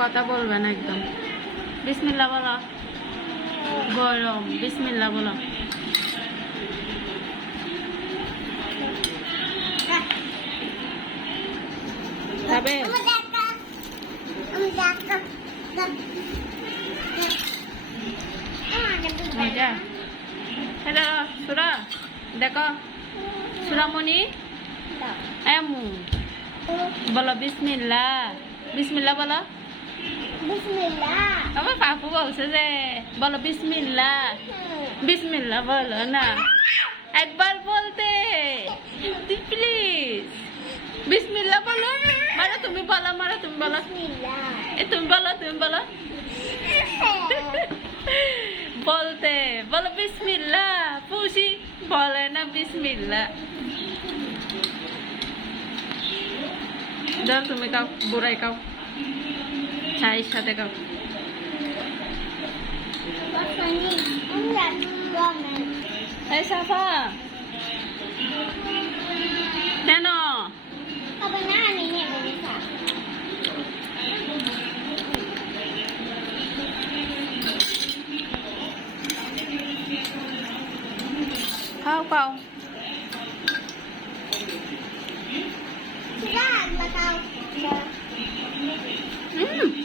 কথা বলবে না একদম। বিসমিল্লাহ বলো। গরম, বিসমিল্লাহ বলো। খাবে? মজা। হ্যালো সুরা, দেখো সুরামণি এমু বলো বিসমিল্লাহ। বিসমিল্লাহ বলো। আমার পাপু বলছে যে বলো বিসমিল্লাহ। বিসমিল্লাহ বলো না, একবার বলতে প্লিজ। বিসমিল্লাহ বলো। মানে তুমি বলো, মানে তুমি বলো, তুমি বলো, তুমি বলো বলতে বলো বিসমিল্লাহ। পুষি বলে না বিসমিল্লাহ। ধর তুমি খাও, বুড়াই খাও, চায়ের সাথে খাও। এই সাফা কেন? খাও খাও।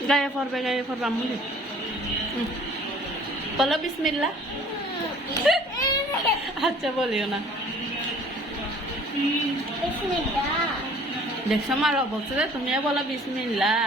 গায়ে পড়বে, গায়ে পড়বে আম্মু। বলো বিসমিল্লাহ। আচ্ছা বলিও না। দেখছো মার বলছে যে তুমিও বলো বিসমিল্লাহ।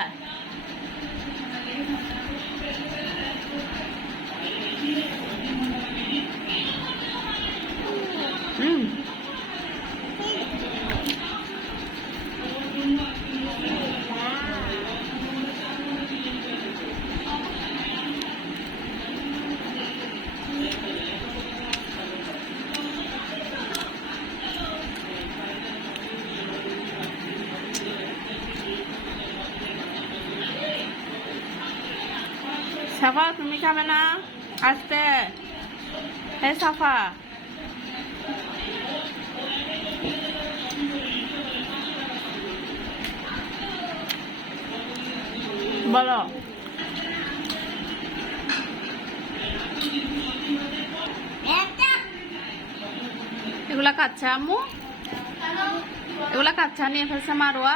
সাফা তুমি খাবে না আসতে? হে সাফা বলো। এগুলা কাচ্চা আম্মু, এগুলা কাচ্চা নিয়ে ফেলছে মারোয়া।